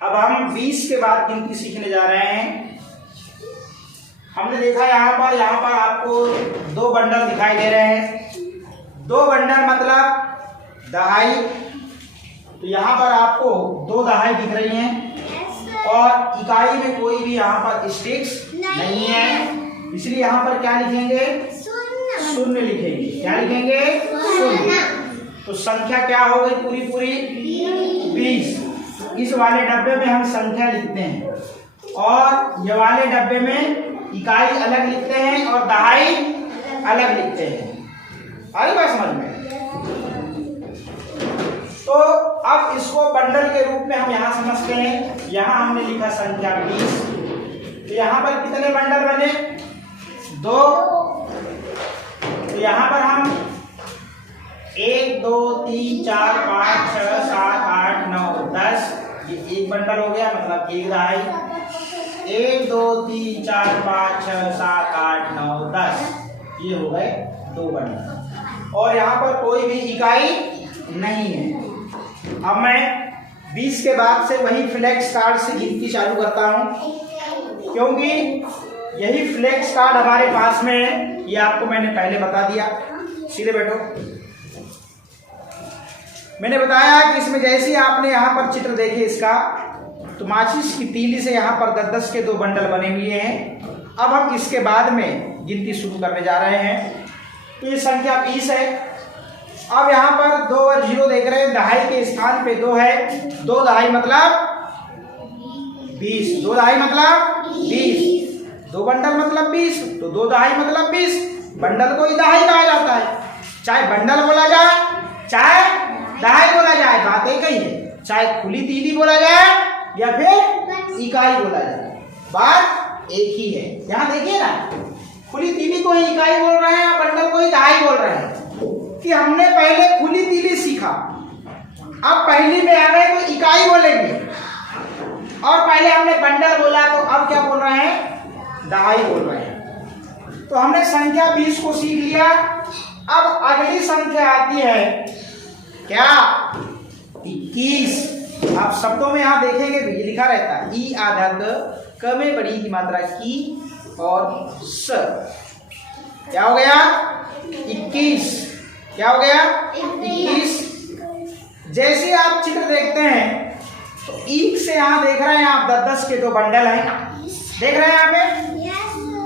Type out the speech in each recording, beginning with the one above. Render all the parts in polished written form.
अब हम 20 के बाद गिनती सीखने जा रहे हैं। हमने देखा यहाँ पर आपको 2 बंडल दिखाई दे रहे हैं। 2 बंडल मतलब दहाई, तो यहाँ पर आपको 2 दहाई दिख रही हैं और इकाई में कोई भी यहाँ पर स्टिक्स नहीं है, इसलिए यहाँ पर क्या लिखेंगे? शून्य लिखेंगे। क्या लिखेंगे? शून्य। तो संख्या क्या हो गई? पूरी 20। इस वाले डब्बे में हम संख्या लिखते हैं और ये वाले डब्बे में इकाई अलग लिखते हैं और दहाई अलग लिखते हैं। आई बात समझ में? तो अब इसको बंडल के रूप में हम यहाँ समझते हैं। यहाँ हमने लिखा संख्या 20, तो यहाँ पर कितने बंडल बने? 2। तो यहाँ पर हम 1 2 3 4 5 6 7 8 9 10, ये 1 बंडल हो गया, मतलब 1 दहाई। 1 2 3 4 5 6 7 8 9 10, ये हो गए 2 बंडल और यहाँ पर कोई भी इकाई नहीं है। अब मैं 20 के बाद से वही फ्लैक्स कार्ड से गिनती चालू करता हूँ, क्योंकि यही फ्लैक्स कार्ड हमारे पास में है। ये आपको मैंने पहले बता दिया। सीधे बैठो। मैंने बताया कि इसमें जैसे आपने यहाँ पर चित्र देखे इसका, तो माचिस की तीली से यहाँ पर 10-10 के 2 बंडल बने हुए हैं। अब हम इसके बाद में गिनती शुरू करने जा रहे हैं। तो ये संख्या 20 है। अब यहाँ पर 2 और 0 देख रहे हैं, दहाई के स्थान पे 2 है। 2 दहाई मतलब 20। 2 दहाई मतलब 20। 2 बंडल मतलब 20, तो 2 दहाई मतलब 20। बंडल को ही दहाई कहा जाता है। चाहे बंडल बोला जाए चाहे दहाई बोला जाए, बात एक ही है। चाहे खुली तीली बोला जाए या फिर इकाई बोला जाए, बात एक ही है। यहाँ देखिए ना, खुली तीली को ही इकाई बोल रहे हैं, बंडल को ही दहाई बोल रहे हैं। कि हमने पहले खुली तीली सीखा, अब पहली में आ गए तो इकाई बोलेंगे, और पहले हमने बंडल बोला तो अब क्या बोल रहे हैं? दहाई बोल रहे हैं। तो हमने संख्या 20 को सीख लिया। अब अगली संख्या आती है क्या? 21। आप शब्दों में यहां देखेंगे भी लिखा रहता है ई आधा क में बड़ी की मात्रा की और स। क्या हो गया? 21। क्या हो गया? 21। जैसे आप चित्र देखते हैं तो ईक से यहाँ देख रहे हैं आप 10-10 के 2 बंडल हैं। देख रहे हैं यहाँ पे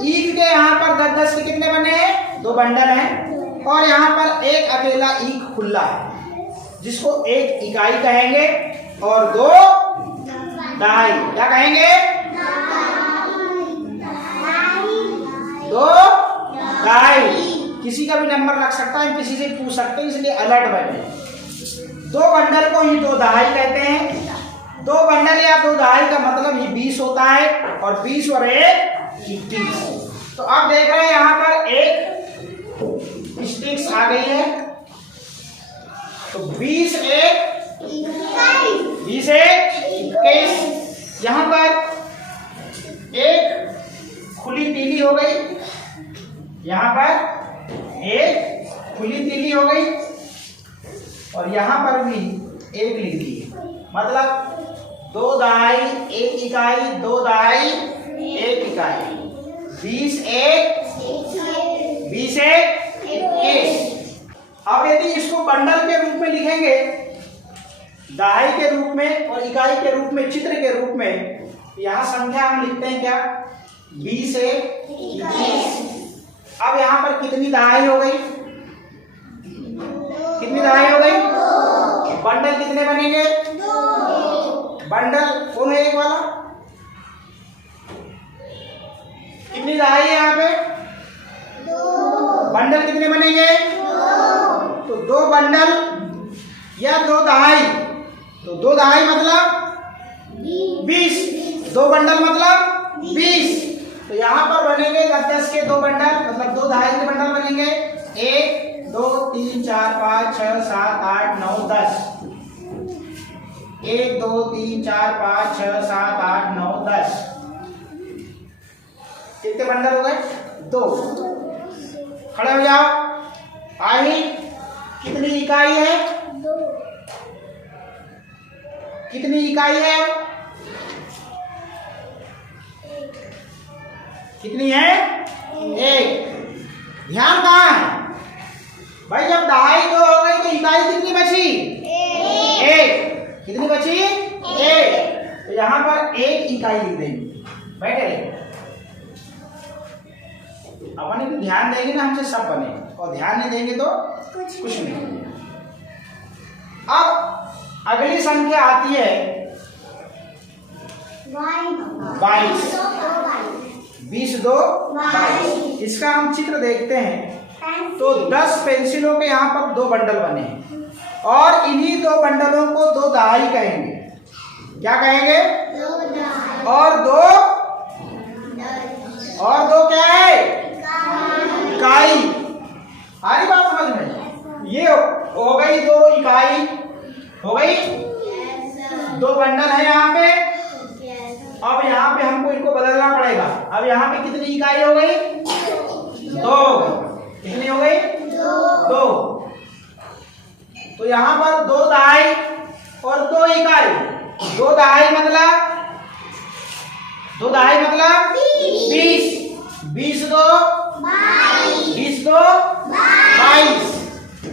ईक के यहाँ पर 10-10 के कितने बने हैं? 2 बंडल हैं और यहाँ पर एक अकेला ईक खुला है, जिसको 1 इकाई कहेंगे और 2 दहाई। क्या कहेंगे? 2 दहाई। किसी का भी नंबर लग सकता है, किसी से पूछ सकते हैं, इसलिए अलर्ट बने। 2 बंडल को ही 2 दहाई कहते हैं। 2 बंडल या 2 दहाई का मतलब ही 20 होता है, और 20 और 1 21। तो अब देख रहे हैं यहाँ पर एक स्टिक्स आ गई है, तो 20 1 21। यहाँ पर एक खुली तीली हो गई, यहाँ पर एक खुली तीली हो गई, और यहाँ पर भी 1 लिख दी। मतलब 2 दहाई 1 इकाई, 2 दहाई 1 इकाई। 20 1 21। अब यदि इसको बंडल के रूप में लिखेंगे, दहाई के रूप में और इकाई के रूप में, चित्र के रूप में, यहाँ संख्या हम लिखते हैं क्या? 20 1 21। अब यहाँ पर कितनी दहाई हो गई? कितनी दहाई हो गई? बंडल कितने बनेंगे? 2। बंडल कौन है? 1 वाला। कितनी दहाई है यहाँ पे? 2। बंडल कितने बनेंगे? 2। तो 2 बंडल या 2 दहाई, तो 2 दहाई मतलब 20। 2 बंडल मतलब 20। तो यहाँ पर बनेंगे 10-10 के 2 बंडल, मतलब 2 दहाई के बंडल बनेंगे। 1 2 3 4 5 6 7 8 9 10। 1 2 3 4 5 6 7 8 9 10। कितने बंडल हो गए? 2। खड़े हो जाओ। आई कितनी इकाई है? 2। कितनी इकाई है? कितनी है? एक। ध्यान कहाँ है भाई? जब दहाई 2 हो गई तो इकाई कितनी बची? एक। कितनी बची? एक। तो यहाँ पर एक इकाई लिख देंगे। बैठे रहे, अपन तो ध्यान देंगे ना, हमसे सब बने, और ध्यान नहीं देंगे तो कुछ नहीं। अब अगली संख्या आती है 22। 20 2 22। इसका हम चित्र देखते हैं तो 10 पेंसिलों के यहाँ पर 2 बंडल बने हैं, और इन्हीं 2 बंडलों को 2 दहाई कहेंगे। क्या कहेंगे? और दो क्या है? इकाई। आ रही बात समझ में? ये हो गई 2 इकाई, हो गई। 2 बंडल है यहाँ पे। अब यहाँ पे हमको इनको बदलना पड़ेगा। अब यहाँ पे कितनी इकाई हो गई? 2। कितनी हो गई? 2। तो यहाँ पर 2 दहाई और 2 इकाई। 2 दहाई मतलब 20। 20 2 22।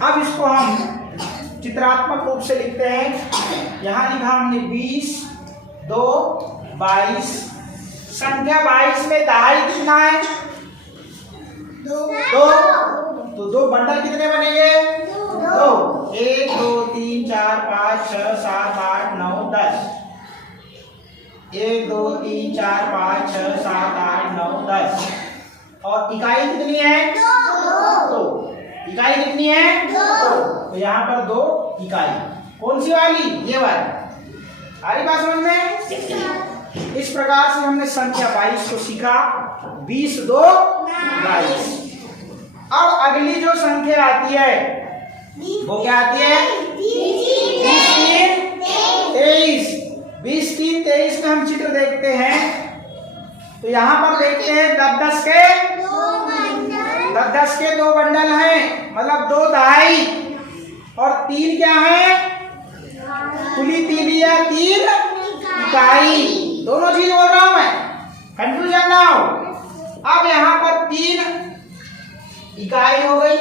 अब इसको हम चित्रात्मक रूप से लिखते हैं। यहाँ लिखा हमने 20 2 22। संख्या 22 में दहाई कितना है? 2। तो 2 बंडल कितने बनेंगे? 2। 1 2 3 4 5 6 7 8 9 10। 1 2 3 4 5 6 7 8 9 10। और इकाई कितनी है? 2। इकाई कितनी है? 2। तो यहाँ पर 2 इकाई। कौन सी वाली? ये वाली। आ रही बात समझ में? इस प्रकार से हमने संख्या 22 को सीखा। 20 2 22। अब अगली जो संख्या आती है वो क्या आती है? 20 3 23। 20 3 23 में हम चित्र देखते हैं तो यहाँ पर देखते हैं 10 के 2 बंडल हैं, मतलब 2 दहाई और 3 क्या है? खुली तीलियां 3 इकाई। दोनों चीज बोल रहा हूं मैं, कंफ्यूजन ना हो। अब यहाँ पर 3 इकाई हो गई।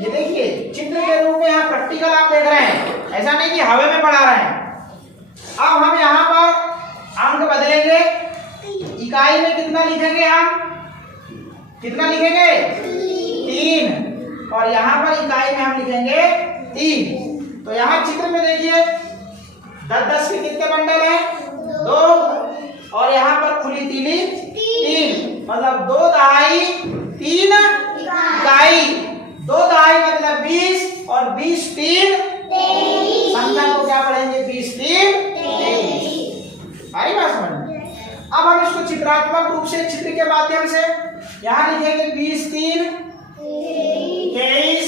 ये देखिए चित्र के रूप में यहाँ प्रैक्टिकल आप देख रहे हैं, ऐसा नहीं कि हवा में पढ़ा रहे हैं। अब हम यहाँ पर अंक बदलेंगे। इकाई में कितना लिखेंगे हम? कितना लिखेंगे? 3। और यहाँ पर इकाई में हम लिखेंगे 3। तो यहाँ चित्र में देखिए 10 के कितने बंडल हैं? 2। और यहाँ पर खुली तीली 3, मतलब 2 दहाई 3 इकाई। 2 दहाई मतलब 20 और 20 3 संख्या को क्या पढ़ेंगे? 20 3 23। आ रही बात समझ में? अब हम इसको चित्रात्मक रूप से चित्र के माध्यम से यहाँ लिखेंगे 20 3 23।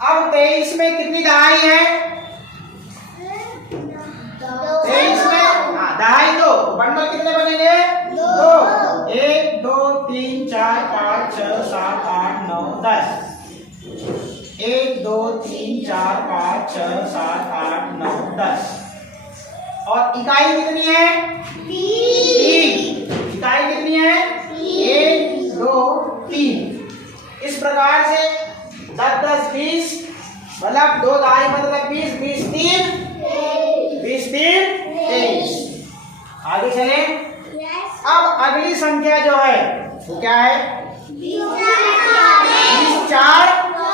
अब 23 में कितनी दहाई है? 23 में दहाई 2। बंडल कितने बनेंगे? 2। 1 2 3 4 5 6 7 8 9 10। 1 2 3 4 5 6 7 8 9 10। और इकाई कितनी है? 3। इकाई कितनी है? 1 2 3। इस प्रकार से 10 10 20, मतलब 2 दहाई मतलब 20 20 3 23। आगे चले। अब अगली संख्या जो है वो क्या है? 20 4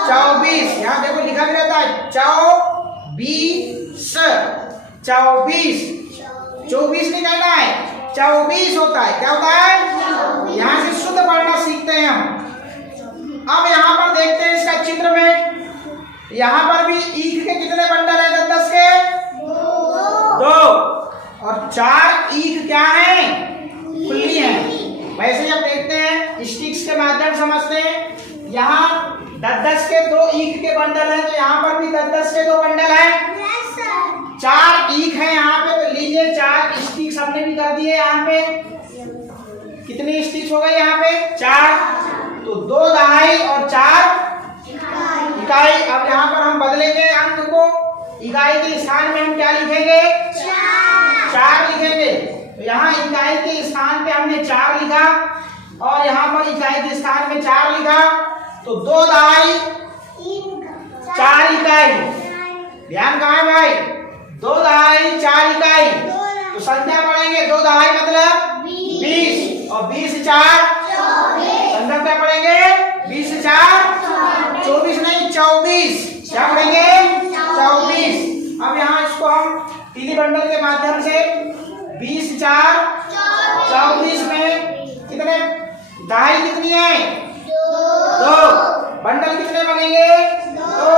24। यहाँ देखो लिखा भी रहता है 24। 24 नहीं कहना है, 24 होता है। क्या होता है? यहाँ से शुद्ध पढ़ना सीखते हैं हम। अब यहाँ पर देखते हैं इसका चित्र में, यहाँ पर भी ईख के कितने बंडल है? 10 के 2। और 4 ईख क्या है? खुली है। वैसे जब देखते हैं स्टिक्स के माध्यम समझते हैं। यहाँ 10 के 2 ईख के बंडल है, तो यहाँ पर भी 10 के 2 बंडल है। 4 ईख है यहाँ पे, तो लीजिए 4 स्टिक्स हमने भी कर दिए। यहाँ पे कितनी स्टिक्स हो गई? यहाँ पे 4। तो 2 दहाई और 4 इकाई। अब यहाँ पर हम बदलेंगे अंक को। इकाई के स्थान में हम क्या लिखेंगे? 4 लिखेंगे। तो यहाँ इकाई के स्थान पे हमने 4 लिखा। और यहाँ पर इकाई के स्थान में 4 लिखा तो 2 दहाई 4 इकाई। ध्यान कहाँ है भाई? 2 दहाई 4 इकाई। तो संख्या पढ़ेंगे 2 दहाई मतलब 20 और 20 4 संख्या क्या पढ़ेंगे? 20 4 24 नहीं 24। क्या पढ़ेंगे? 24। अब यहाँ इसको हम तीली बंडल के माध्यम से 20 4 24 में कितने दहाई कितनी है? 2। बंडल कितने बनेंगे? 2।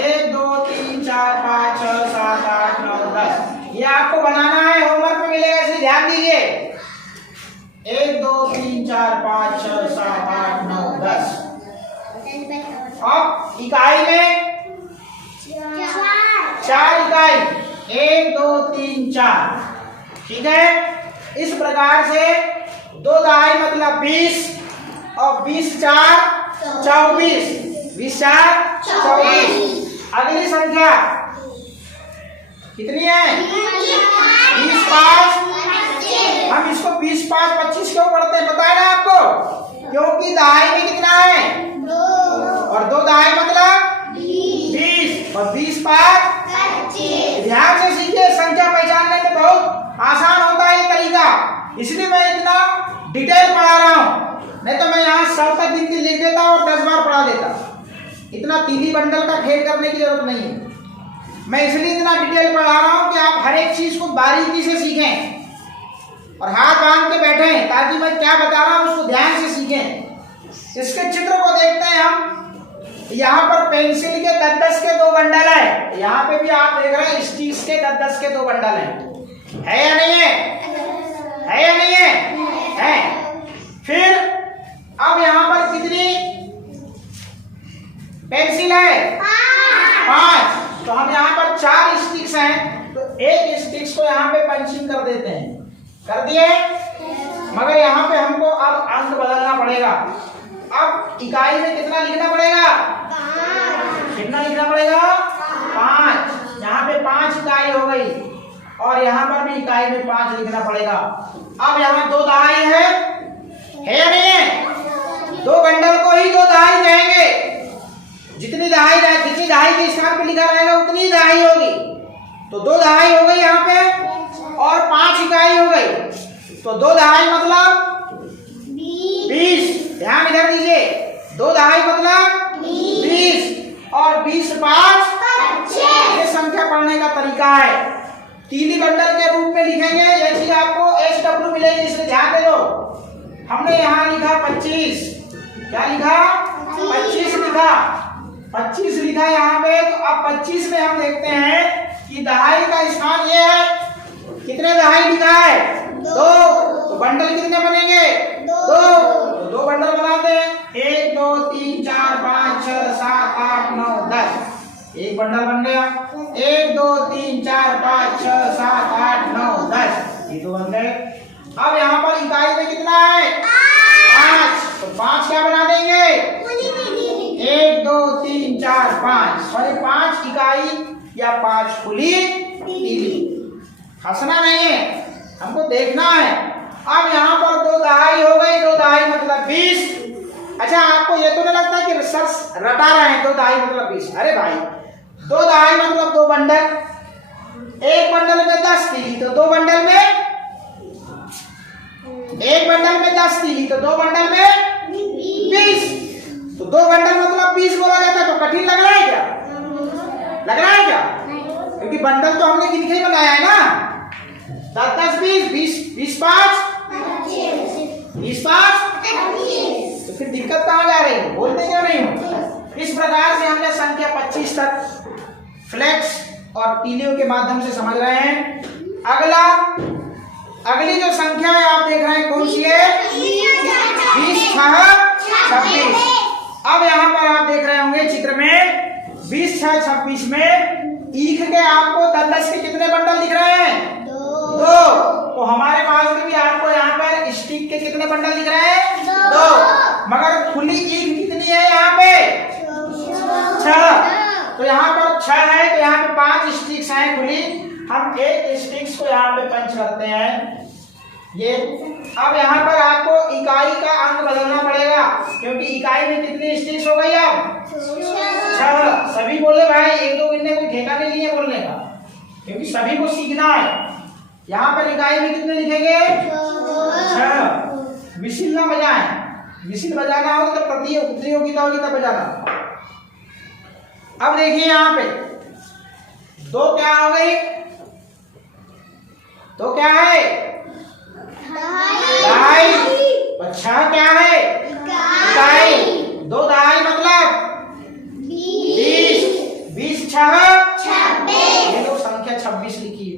1 2 3 4 5 6 7 8 9 10। ये आपको बनाना है, होमवर्क में मिलेगा, इसे ध्यान दीजिए। 1 2 3 4 5 6 7 8 9 10। अब इकाई में 4 इकाई 1 2 3 4। ठीक है, इस प्रकार से 2 दहाई मतलब 20 और 20 4 24। 20 4 24। अगली संख्या कितनी है? 20 5। हम इसको 20 5 25 क्यों पढ़ते हैं बताया ना आपको? क्योंकि दहाई में कितना है? 2 और 2 दहाई मतलब 20 और 20 5 25। ध्यान से सीखिए, संख्या पहचानने में बहुत आसान होता है ये तरीका, इसलिए मैं इतना डिटेल पढ़ा रहा हूँ। नहीं तो मैं यहाँ 100 तक गिनती लिख देता और 10 बार पढ़ा देता। इतना तीली बंडल का खेल करने की जरूरत नहीं है। मैं इसलिए इतना डिटेल पढ़ा रहा हूँ कि आप हर एक चीज को बारीकी से सीखें और हाथ बांध के बैठें, ताकि मैं क्या बता रहा हूँ उसको ध्यान से सीखें। इसके चित्र को देखते हैं हम। यहाँ पर पेंसिल के 10-10 के 2 बंडल है। यहाँ पे भी आप देख रहे हैं स्टिक्स के 10-10 के 2 बंडल है या नहीं है? है या नहीं है? है। फिर अब यहाँ पर कितनी पेंसिल है? 5। तो हम यहाँ पर 4 स्टिक्स हैं, तो एक स्टिक्स को यहाँ पे पंचिंग कर देते हैं। कर दिए? मगर यहाँ पे हमको अब अंक बदलना पड़ेगा। अब इकाई में कितना लिखना पड़ेगा? 5। कितना लिखना पड़ेगा? 5। यहाँ पे 5 इकाई हो गई और यहाँ पर भी इकाई में 5 लिखना पड़ेगा। अब यहाँ 2 दहाई है या नहीं है? 2 बंडल को ही 2 दहाई कहेंगे। जितनी दहाई के स्थान पे लिखा रहेगा उतनी दहाई होगी। तो 2 दहाई हो गई यहाँ पे और 5 इकाई हो गई। तो 2 दहाई मतलब 20। ध्यान इधर दीजिए, 2 दहाई मतलब 20 और 20 5 25। ये संख्या पढ़ने का तरीका है। तीली बंडल के रूप में लिखेंगे, ये चीज आपको SW मिलेगी, इसलिए ध्यान दे दो। हमने यहाँ लिखा 25। क्या लिखा? 25 लिखा। 25 लिखा यहाँ पे। तो अब 25 में हम देखते हैं कि दहाई का स्थान ये है। कितने दहाई लिखा है? 2। तो बंडल कितने बनेंगे? 2। तो 2 बंडल बनाते हैं। 1 2 3 4 5 6 7 8 9 10। एक बंडल बन गया। 1 2 3 4 5 6 7 8 9 10। ये 2 बन गए। अब यहाँ पर इकाई में कितना है? 5। तो 5 क्या बना देंगे? 1 2 3 4 5। सॉरी 5 इकाई या 5 खुली तीली। हंसना नहीं है, हमको देखना है। अब यहाँ पर 2 दहाई हो गई। 2 दहाई मतलब 20। अच्छा, आपको ये तो नहीं लगता कि सर रटा रहे हैं? 2 दहाई मतलब 20। अरे भाई, 2 दहाई मतलब 2 बंडल। एक बंडल में 10 तीली, तो 2 बंडल में एक बंडल में 10 तीली, तो 2 बंडल में 20। तो 2 बंडल मतलब 20 बोला जाता है। तो कठिन लग रहा है क्या? लग रहा है क्या? क्योंकि बंडल तो हमने गिन के ही बनाया है ना। 10 10 20 20 20 5 20 5। तो फिर दिक्कत कहाँ जा रही है? बोलते क्यों नहीं हो? इस प्रकार से हमने संख्या 25 तक फ्लैक्स और तीलियों के माध्यम से समझ रहे हैं। अगली जो संख्या है आप देख रहे हैं कौन सी है? 20 6 26। अब यहाँ पर आप देख रहे होंगे चित्र में 20 6 26 में ईख के आपको 10-10 के कितने बंडल दिख रहे हैं? 2। तो हमारे पास में भी आपको यहाँ पर स्टिक के कितने बंडल दिख रहे हैं? 2। मगर खुली ईख कितनी है यहाँ पे? 6। तो यहाँ पर 6 है, तो यहाँ पे 5 स्टिक्स हैं खुली। हम एक स्टिक्स को यहाँ पे पंच करते हैं। ये अब यहाँ पर आपको इकाई का अंक बदलना पड़ेगा, क्योंकि इकाई में कितनी स्टिक्स हो गई अब 6। सभी बोले भाई, एक दो गिनने कोई ठेका नहीं लिया बोलने का, क्योंकि सभी को सीखना है। यहाँ पर इकाई में कितने लिखेंगे 6। विसिल ना बजाएं, विसिल बजाना हो तो प्रतियोगिता होगी तब बजाना। अब देखिए यहाँ पे 2 क्या हो गई, 2 क्या है 2.5, 6 क्या है इकाई, 2 दहाई मतलब 20, 20 6 26। ये लोग संख्या 26 लिखी है।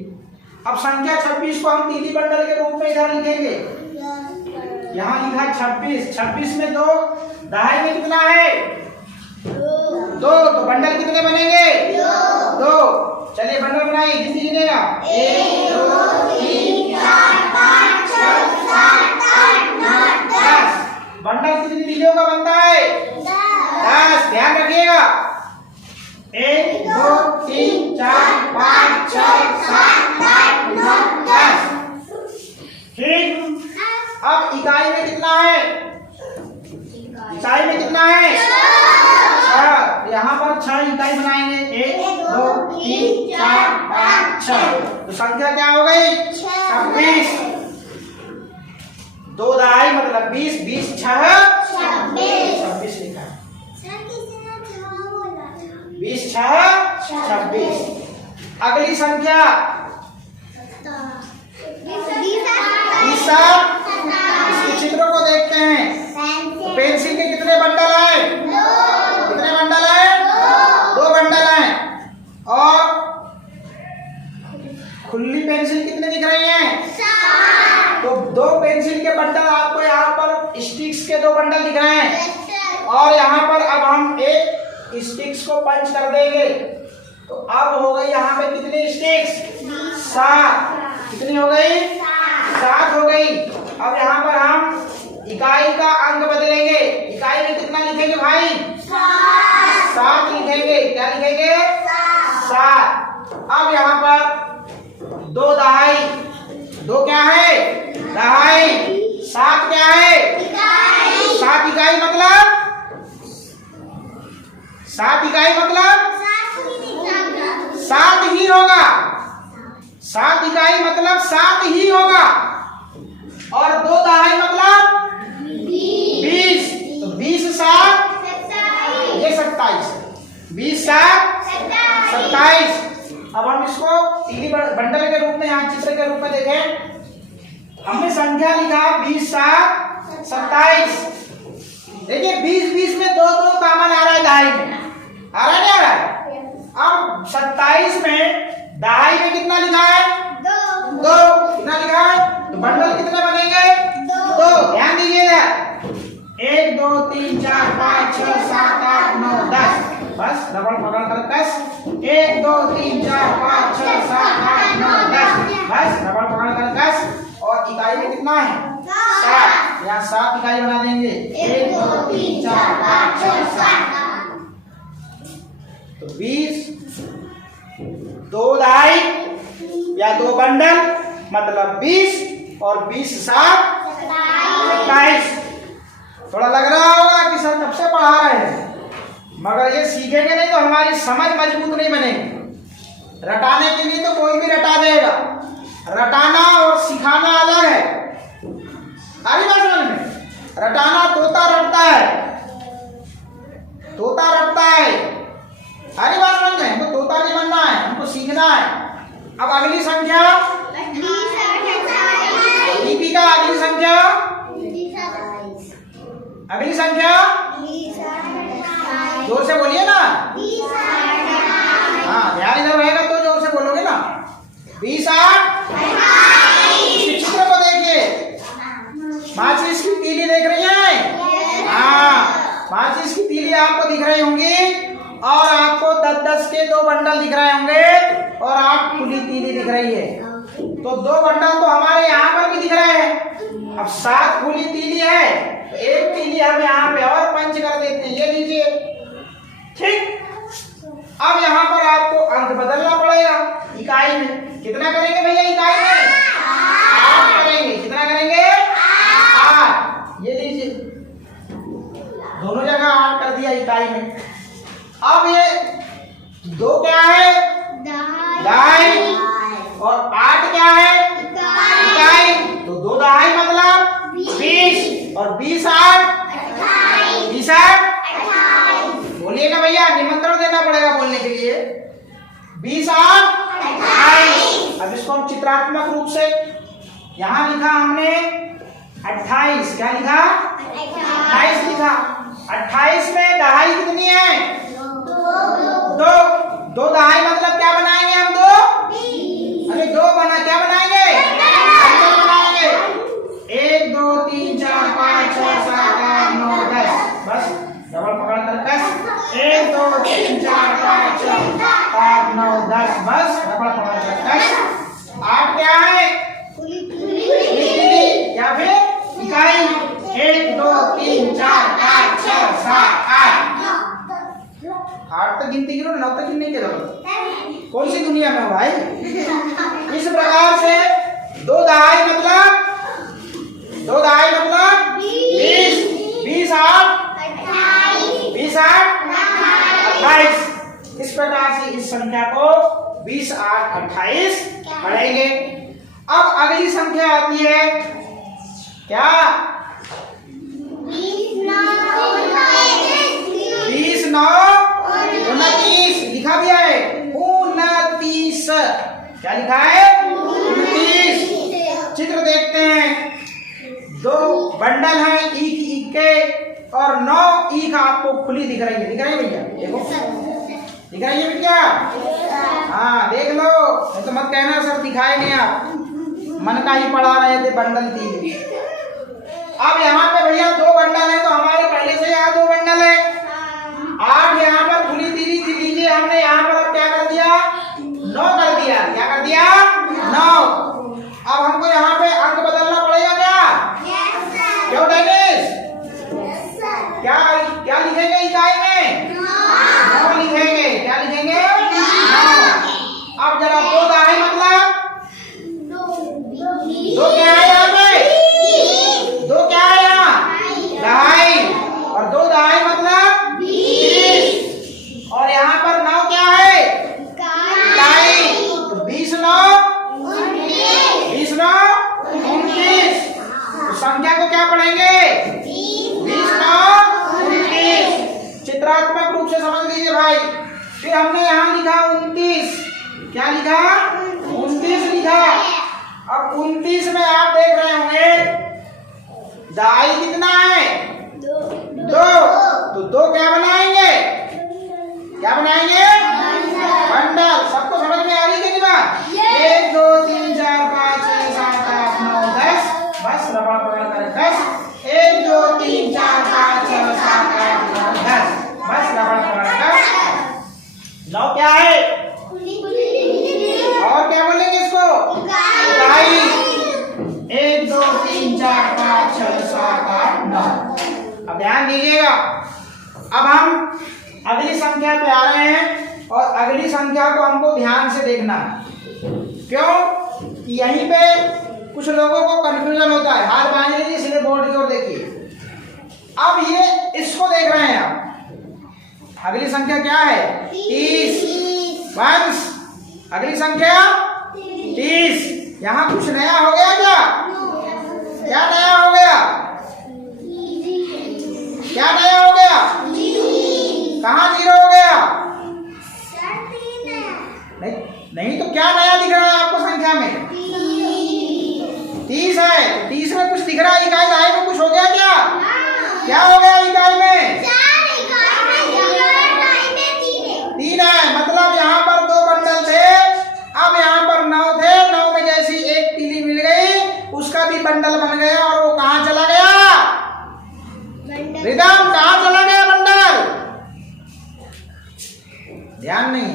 अब संख्या 26 को हम तीली बंडल के रूप में इधर लिखेंगे। यहाँ लिखा 26, 26 में 2 दहाई में कितना है 2, तो बंडल कितने बनेंगे 2। चलिए बंडल बनाइए, गिनती गिनेगा 1 2 3 4 5 6 7 8 9 10। बंडल कितनी तीलियों का बनता है 10। ध्यान रखिएगा 1 2 3 4 5 6 7 8 9 10। ठीक, अब इकाई में कितना है, इकाई में कितना है 6। यहाँ पर 6 इकाई बनाएंगे, 1 2 3 4 5 6। तो संख्या क्या हो गई 26। 2 दहाई मतलब 20, 20 6 26 लिखा है। 20 6 26। अगली संख्या 20 7। इसके चित्रों को देखते हैं। तो पेंसिल के कितने बंडल हैं, कितने बंडल हैं 2 बंडल हैं। और खुली पेंसिल कितने दिख रही हैं, तो 2 पेंसिल के बंडल आपको यहाँ पर स्टिक्स के 2 बंडल दिख रहे हैं। और यहाँ पर अब हम एक स्टिक्स को पंच कर देंगे, तो अब हो गई यहाँ पे कितनी स्टिक्स 7। कितनी हो गई 7 हो गई। अब यहाँ पर हम इकाई का अंक बदलेंगे। इकाई में कितना लिखेंगे भाई 7 लिखेंगे। क्या लिखेंगे 7। अब यहाँ पर 2 दहाई, 2 क्या है दहाई, 7 क्या है 7 इकाई मतलब 7 इकाई मतलब 7 ही होगा। 7 इकाई मतलब 7 ही होगा। और 2 दहाई मतलब 20, तो 20 7 ये 27, 20 7 27। अब हम इसको तीली बंडल के रूप में यहाँ चित्र के रूप में देखें। हमने संख्या लिखा 20 7 27। देखिए 20 20 में 2 2 कॉमन आ रहा है दहाई में, आ रहा है नहीं आ रहा है। अब 27 में दहाई में कितना लिखा है 2, कितना लिखा है, तो बंडल कितने बनेंगे 2। ध्यान दीजिएगा 1 2 3 4 5 6 7 8 9 10। बस डबल पकड़ कर कस 1 2 3 4 5 6 7 8 9 10। बस डबल पकड़ कर कस। और इकाई में कितना है 7, यहाँ 7 इकाई बना देंगे 1 2 3 4 5 6 7। तो 20 2 दहाई या 2 बंडल मतलब 20 और 20 7 27। थोड़ा लग रहा होगा कि सर कब से पढ़ा रहे हैं, मगर ये सीखेंगे नहीं तो हमारी समझ मजबूत नहीं बनेगी। रटाने के लिए तो कोई भी रटा देगा, रटाना और सिखाना अलग है। आगे बात समझ में, रटाना तोता रटता है, तोता रटता है। आगे बात समझ में, हमको तोता नहीं बनना है, हमको सीखना है। अब अगली संख्या दीपिका, अगली संख्या, अगली संख्या जोर से बोलिए ना। हाँ ध्यान इधर रहेगा तो जोर से बोलोगे ना। 20 8। चित्र को देखिए, माचिस की तीली देख रही है। हाँ माचिस की तीली आपको दिख रही होंगी और आपको 10-10 के 2 बंडल दिख रहे होंगे और आप खुली तीली दिख रही है। तो 2 बंडल तो हमारे यहाँ पर भी दिख रहे हैं। अब 7 खुली तीली है तो 1 तीली हम यहाँ पे और पंच कर देते हैं, ये लीजिए। ठीक, अब यहाँ पर आपको अंक बदलना पड़ेगा। इकाई में कितना करेंगे भैया, इकाई में 8 करेंगे। कितना करेंगे चित्रात्मक रूप से। यहाँ लिखा हमने 28, क्या लिखा? 28 लिखा। 28 में दहाई कितनी है? 2। 2 दहाई मतलब क्या बनाएंगे हम? 2 अरे 2 बना क्या बनाएंगे? बनाएंगे 1 2 3 4 5 6 7 8 9 10। बस डबल पकड़ कर कस 1 2 3 4 5 6 7 9 10। बस डबल पकड़ कर कस। 8 क्या है? या फिर इकाई। 1 2 3 4 5 6 7 8। 8 तक गिनती गिनो, 9 तक गिनने की जरूरत। कौन सी दुनिया में हो भाई? इस प्रकार से 2 दहाई मतलब 20 20 8 20 8 28। इस प्रकार से इस संख्या को 20 8 28 पढ़ेंगे। अब अगली संख्या आती है क्या? 20 9 29 लिखा भी है 29। क्या लिखा है? 29। चित्र देखते हैं। 2 बंडल हैं ईख के और 9 ईख आपको खुली दिख रही है। दिख रही है भैया? देखो दिख रही है भैया? हाँ देख लो, नहीं तो मत कहना सर दिखाए नहीं, आप मन का ही पढ़ा रहे थे बंडल 3। अब यहाँ पे भैया 2 बंडल है तो हमारे पहले से यहाँ 2 बंडल है। 8 यहाँ पर खुली तीली थी, लीजिए हमने यहाँ पर अब क्या कर दिया? 9 कर दिया। क्या कर दिया? 9। अब हमको यहाँ पे अंक बदलना पड़ेगा क्या? क्यों डेनिस? क्या क्या लिखेंगे इकाई में? 9 लिखेंगे। क्या लिखेंगे? 9। अब जरा 2 दहाई मतलब 2 क्या है यहाँ पे? 2 क्या है यहाँ? दहाई। और 2 दहाई मतलब 20। और यहाँ पर 9 क्या है? इकाई। तो 20 9 20 9 29। तो संख्या को क्या पढ़ेंगे? 20 9 29। चित्रात्मक रूप से समझ लीजिए भाई। फिर हमने यहाँ लिखा 29। क्या लिखा? 29 लिखा। अब 29 में आप देख रहे होंगे दहाई कितना है? 2। तो 2 क्या बनाएंगे? क्या बनाएंगे? बंडल। सबको समझ में आ रही है कि बात? 1 2 3 4 5 6 7 8 9 10। बस रबड़ पकड़ कर 10। 1 2 3 4 5 6 7 8 9 10। बस रबड़ पकड़ कर 9 क्या है? और क्या बोलेंगे इसको? इकाई। 1 2 3 4 5 6 7 8 9। अब ध्यान दीजिएगा। अब हम अगली संख्या पे आ रहे हैं और अगली संख्या को हमको ध्यान से देखना है। क्यों? कि यहीं पे कुछ लोगों को कंफ्यूजन होता है। हाथ बांध लीजिए, सीधे बोर्ड की ओर देखिए। अब ये इसको देख रहे हैं आप। अगली संख्या क्या है? 30। वंश अगली संख्या 30। यहाँ कुछ नया हो गया क्या? क्या नया हो गया? क्या नया हो गया? कहाँ 0 हो गया? नहीं तो क्या नया दिख रहा है आपको संख्या में? 30 है। 30 में कुछ दिख रहा है? इकाई दहाई में कुछ हो गया क्या? क्या हो गया इकाई में? 3 है। मतलब यहाँ पर 2 बंडल थे, अब यहाँ पर 9 थे। 9 में जैसी एक तीली मिल गई, उसका भी बंडल बन गया। और वो कहाँ चला गया? रिदम कहाँ चला गया बंडल? ध्यान नहीं,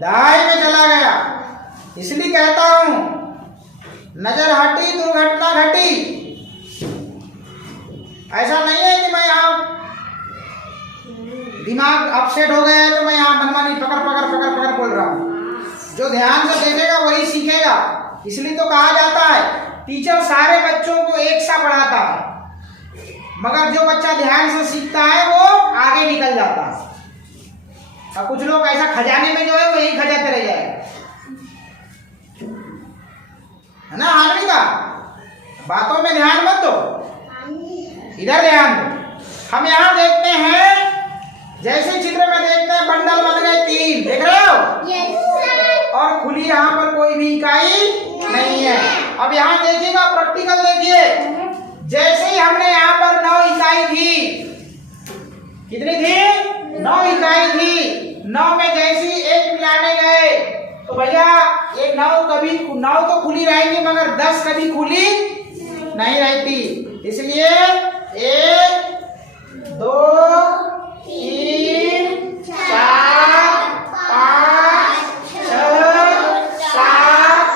दहाई में चला गया। इसलिए कहता हूं नजर हटी दुर्घटना घटी। ऐसा नहीं है कि मैं यहाँ दिमाग अपसेट हो गया है तो मैं यहाँ मनमानी पकड़ बोल रहा हूँ। जो ध्यान से देखेगा वही सीखेगा। इसलिए तो कहा जाता है टीचर सारे बच्चों को एक सा पढ़ाता है, मगर जो बच्चा ध्यान से सीखता है वो आगे निकल जाता है। और कुछ लोग ऐसा खजाने में जो है वो यही खजाते रह जाएगा, है ना? आदमी का बातों में ध्यान मत दो, इधर ध्यान दो। हम यहाँ देखते हैं, जैसे चित्र में देखते हैं बंडल बन गए 3, देख रहे हो? और खुली यहाँ पर कोई भी इकाई नहीं है। अब यहाँ देखिएगा, प्रैक्टिकल देखिए, जैसे ही हमने यहाँ पर 9 इकाई थी, कितनी थी? 9 इकाई थी। 9 में जैसे ही 1 मिलाने गए तो भैया ये 9 तो खुली रहेगी, मगर 10 कभी खुली नहीं रहती। इसलिए 1 2 3 4 5 6 7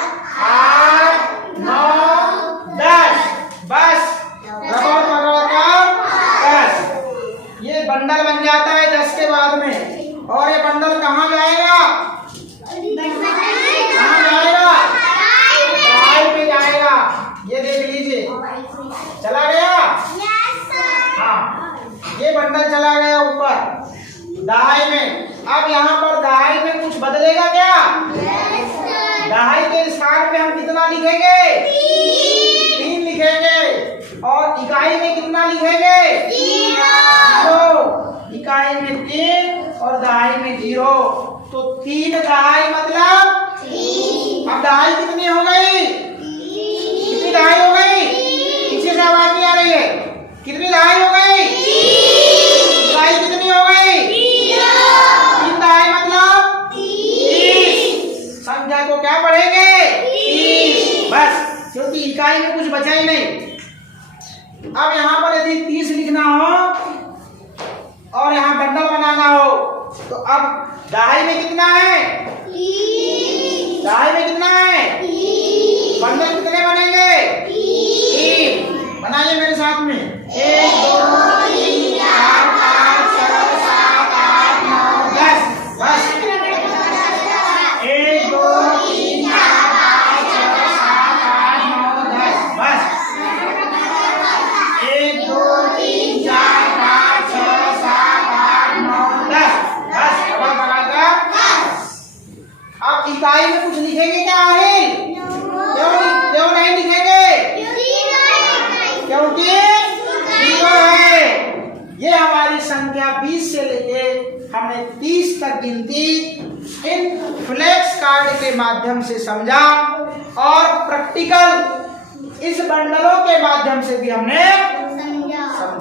8 9 10, बस 10 ये बंडल बन जाता है 10 के बाद में। और ये बंडल कहाँ जाएगा? कहाँ जाएगा? दहाई पे जाएगा। ये देख लीजिए, चला गया। हाँ, ये बंडल चला गया ऊपर दहाई में। अब यहाँ पर दहाई में कुछ बदलेगा क्या? दहाई के स्थान पे हम कितना लिखेंगे? 3 लिखेंगे। और इकाई में कितना लिखेंगे? 0। इकाई में 3 और दहाई में 0, तो 3 दहाई मतलब 3। अब दहाई कितनी हो गई? कितनी दहाई हो गई? पीछे से आवाज नहीं आ रही है। कितनी दहाई हो गई? इकाई कितनी हो गई? 3 दहाई मतलब 30। संख्या को क्या पढ़ेंगे? 30, बस, क्योंकि इकाई में कुछ बचा ही नहीं। अब यहाँ पर यदि 30 लिखना हो और यहाँ बंडल बनाना हो, तो अब दहाई में कितना है? 30। दहाई में कितना है? 30। बंडल कितने बनेंगे? 3। बनाइए मेरे साथ में। 1 2 3 4 5 6 7 8 9 10, बस 1 2 3 4 5 6 7 8 9 10, बस 1 2 3 4 5 6 7 8 9 10, बस डबल बनाकर। अब इकाई में कुछ लिखेंगे क्या है? क्यों नहीं लिखेंगे? क्योंकि 0 है। ये हमारी संख्या 20 से लेके हमने 30 तक गिनती इन फ्लैक्स कार्ड के माध्यम से समझा, और प्रैक्टिकल इस बंडलों के माध्यम से भी हमने समझा।